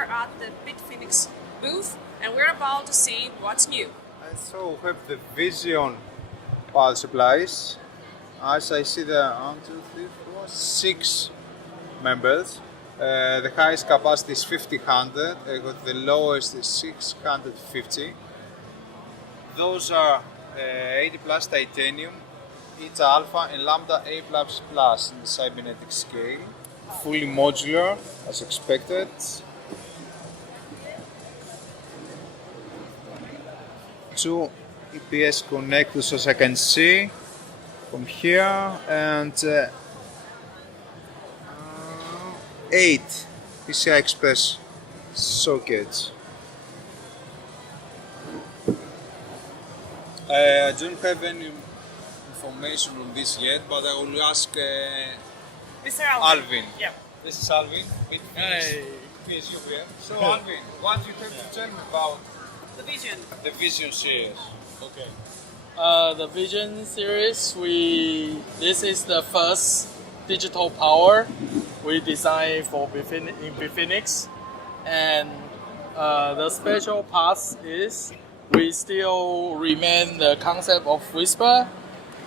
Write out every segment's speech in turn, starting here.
are at the Bitfenix booth and we're about to see what's new. And so we have the Vision power supplies. As I see there are 6 members. The highest capacity is 5000, the lowest is 650. Those are 80 plus titanium, ETA-A and LAMBDA-A++ in the Cybenetics scale. Fully modular as expected. Two EPS connectors as I can see from here, and 8 PCI Express sockets. I don't have any information on this yet, but I will ask Mr. Alvin. Yeah. This is Alvin. Hey. PSU here. So Alvin, what you have to tell me about The Vision. the Vision series? Okay. The Vision series, this is the first digital power we designed for Bitfenix, and the special part is we still remain the concept of whisper.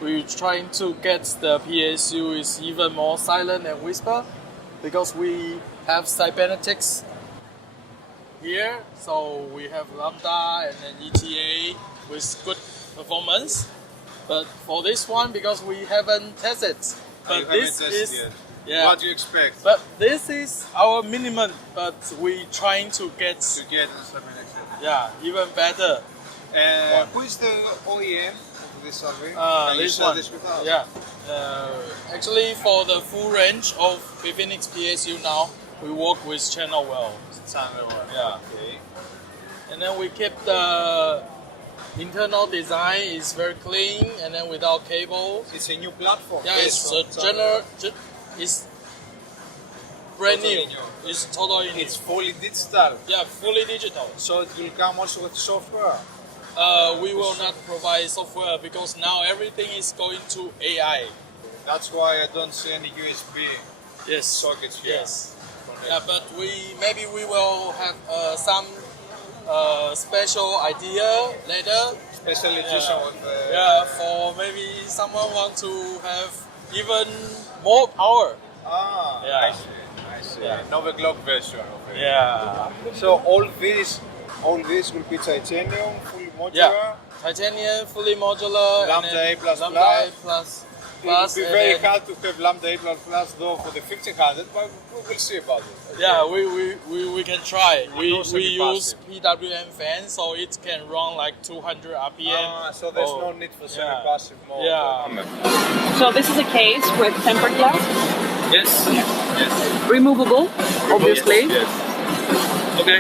We're trying to get the PSU is even more silent and whisper because we have Cybenetics here, so we have LAMBDA and then ETA with good performance. But for this one, because we haven't tested, but this is yeah. What do you expect? But this is our minimum, but we trying to get yeah, even better. Who is the OEM of this survey? This one. This with us? Yeah. Actually, for the full range of Bitfenix PSU now, we work with channel well. Yeah. Okay. And then we keep the internal design is very clean, and then without cable. It's a new platform. Yeah, it's it's brand new. It's totally new. It's fully digital. Yeah, fully digital. So it will come also with software. We will not provide software because now everything is going to AI. That's why I don't see any USB Yes. sockets here. Yes. Yeah, but maybe we will have some special idea later. Special edition with yeah, for maybe someone want to have even more power. I Yeah. see. Yeah. Overclock version of it. Yeah. So all this will be titanium, fully modular. Yeah. Titanium, fully modular. LAMBDA++. LAMBDA++. It will be very hard to have LAMBDA++ though for the 1500, but we will see about it. Okay. Yeah, we can try. We use passive. PWM fan, so it can run like 200 RPM. So there's no need for semi-passive mode. Yeah. So this is a case with tempered glass, Yes. Yes. removable, obviously. Yes. Okay.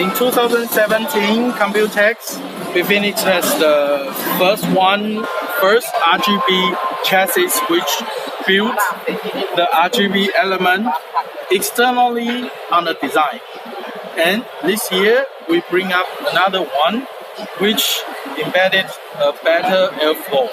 In 2017, Computex, Bitfenix has the first RGB chassis which built the RGB element externally on the design. And this year we bring up another one which embedded a better airflow.